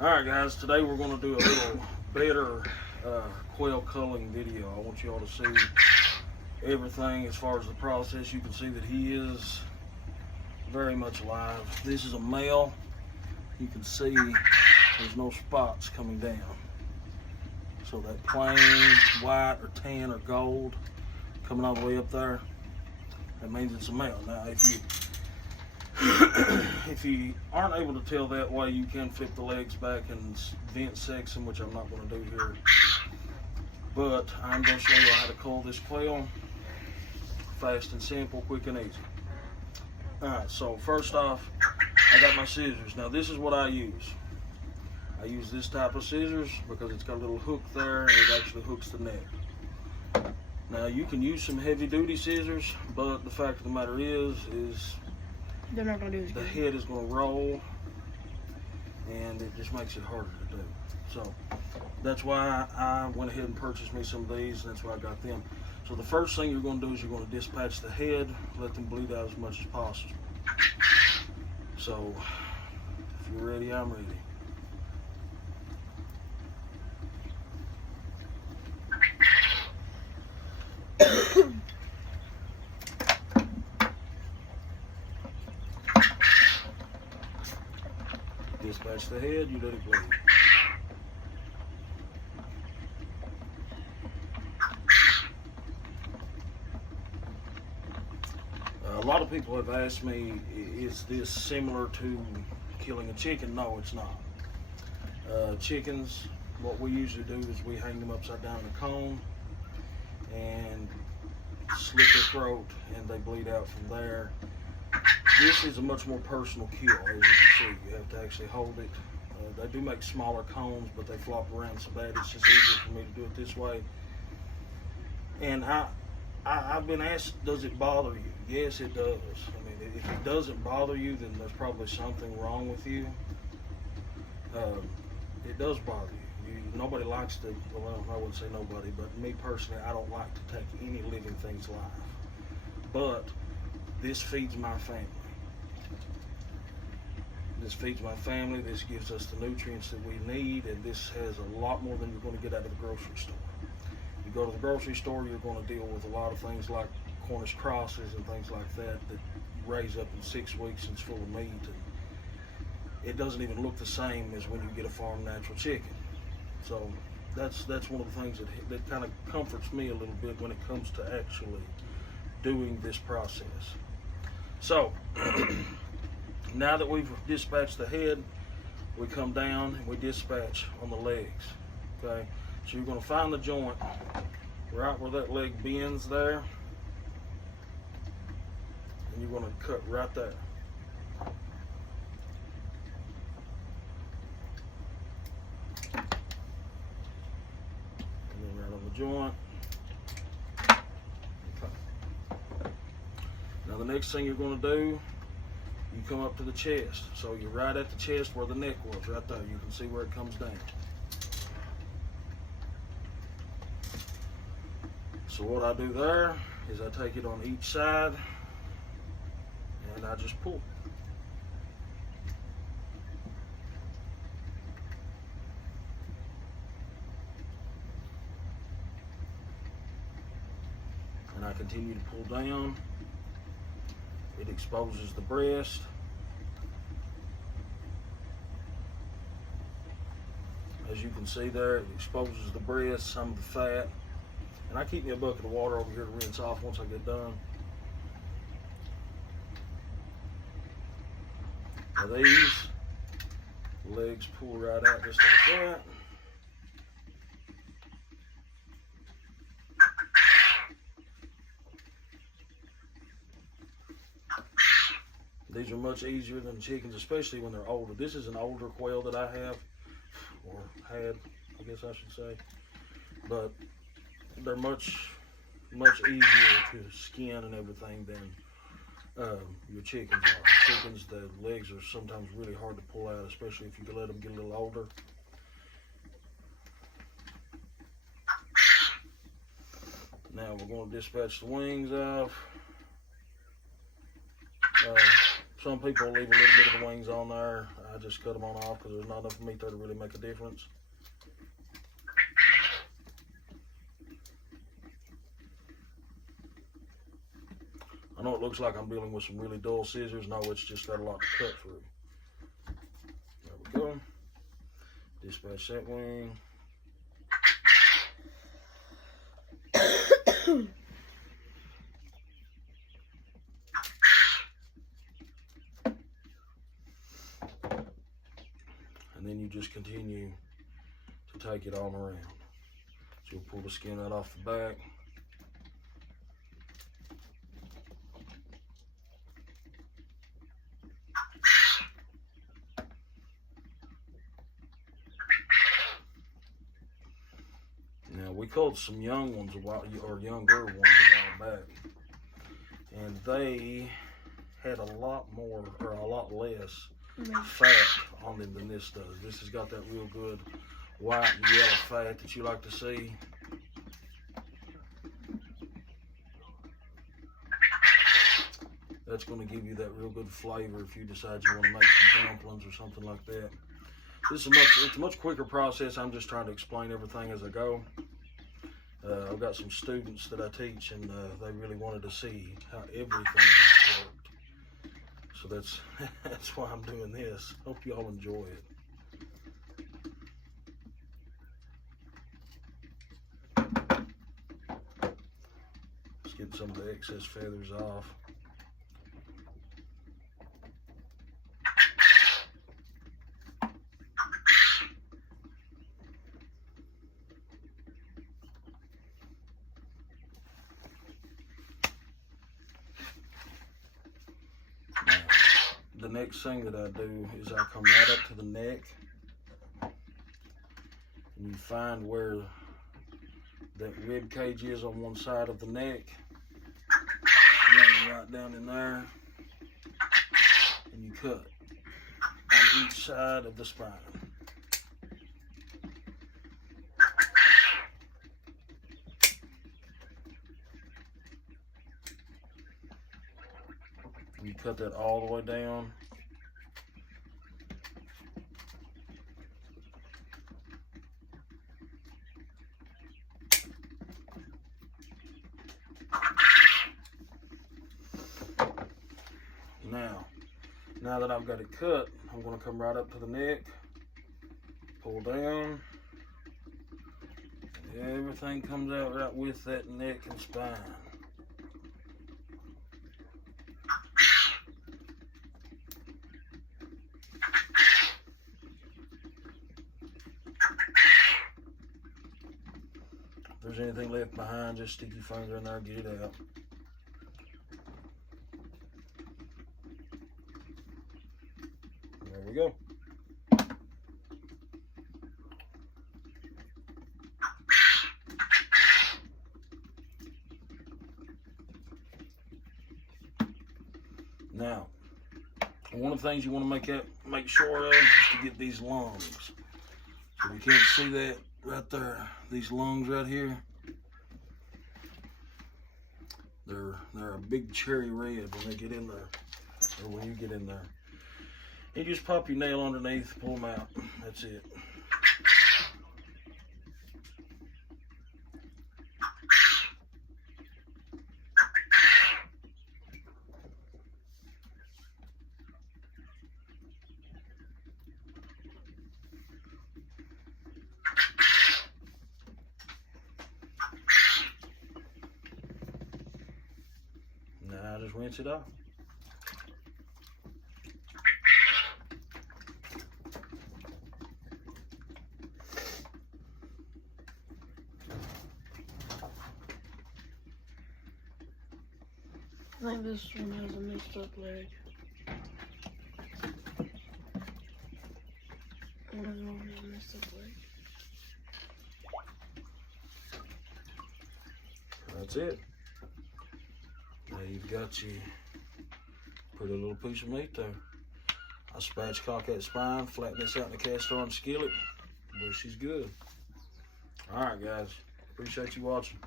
Alright guys, today we're going to do a little better quail culling video. I want you all to see everything as far as the process. You can see that he is very much alive. This is a male. You can see there's no spots coming down. So that plain white or tan or gold coming all the way up there, that means it's a male. Now if you aren't able to tell that way, you can flip the legs back and vent sex them, which I'm not going to do here. But I'm going to show you how to cull this quail fast and simple, quick and easy. Alright, so first off, I got my scissors. Now this is what I use. I use this type of scissors because it's got a little hook there and it actually hooks the neck. Now you can use some heavy duty scissors, but the fact of the matter is they're not gonna do as the good. head is going to roll and it just makes it harder to do. So that's why I went ahead and purchased me some of these, and that's why I got them. So the first thing you're going to do is you're going to dispatch the head, let them bleed out as much as possible. So if you're ready, I'm ready. Dispatch the head, you let it bleed. A lot of people have asked me, is this similar to killing a chicken? No, it's not. Chickens, what we usually do is we hang them upside down in a cone and slit their throat and they bleed out from there. This is a much more personal kill, as you can see. You have to actually hold it. They do make smaller cones, but they flop around so bad it's just easier for me to do it this way. And I've been asked, does it bother you? Yes, it does. I mean, if it doesn't bother you, then there's probably something wrong with you. It does bother you. Nobody likes to, well, I wouldn't say nobody, but me personally, I don't like to take any living thing's life. But this feeds my family. This feeds my family, this gives us the nutrients that we need, and this has a lot more than you're going to get out of the grocery store. You go to the grocery store, you're going to deal with a lot of things like Cornish crosses and things like that raise up in 6 weeks and it's full of meat. And it doesn't even look the same as when you get a farm natural chicken. So that's one of the things that kind of comforts me a little bit when it comes to actually doing this process. So now that we've dispatched the head, we come down and we dispatch on the legs. Okay, so you're going to find the joint right where that leg bends there, and you're going to cut right there. And then right on the joint. Okay. Now the next thing you're going to do, you come up to the chest. So you're right at the chest where the neck was, right there. You can see where it comes down. So what I do there is I take it on each side and I just pull. And I continue to pull down. It exposes the breast. As you can see there, it exposes the breast, some of the fat. And I keep me a bucket of water over here to rinse off once I get done. Now these legs pull right out just like that. These are much easier than chickens, especially when they're older. This is an older quail that I have, or had, I guess I should say. But they're much easier to skin and everything than your chickens are. Chickens, the legs are sometimes really hard to pull out, especially if you let them get a little older. Now we're going to dispatch the wings off. Some people leave a little bit of the wings on there. I just cut them on off because there's not enough meat there to really make a difference. I know it looks like I'm dealing with some really dull scissors. No, it's just got a lot to cut through. There we go. Dispatch that wing. And then you just continue to take it on around. So you'll pull the skin right off the back. Now we caught some young ones a while, or younger ones a while back, and they had a lot more, or a lot less fat on them than this does. This has got that real good white and yellow fat that you like to see. That's going to give you that real good flavor if you decide you want to make some dumplings or something like that. It's a much quicker process. I'm just trying to explain everything as I go. I've got some students that I teach, and they really wanted to see how everything is worked. So that's why I'm doing this. Hope you all enjoy it. Just getting some of the excess feathers off. The next thing that I do is I come right up to the neck, and you find where that rib cage is on one side of the neck. Run right down in there, and you cut on each side of the spine. You cut that all the way down. Now that I've got it cut, I'm going to come right up to the neck, pull down, and everything comes out right with that neck and spine. If there's anything left behind, just stick your finger in there, get it out. There we go. Now, one of the things you want to make sure of is to get these lungs. So you can't see that right there. These lungs right here, they're a big cherry red when they get in there, or when you get in there. You just pop your nail underneath, pull them out. That's it. Now just rinse it off. I think this one has a messed up leg. One of them has a messed up leg. That's it. Now you've got your pretty little piece of meat there. I spatchcock that spine, flatten this out in the cast iron skillet, but she's good. All right, guys. Appreciate you watching.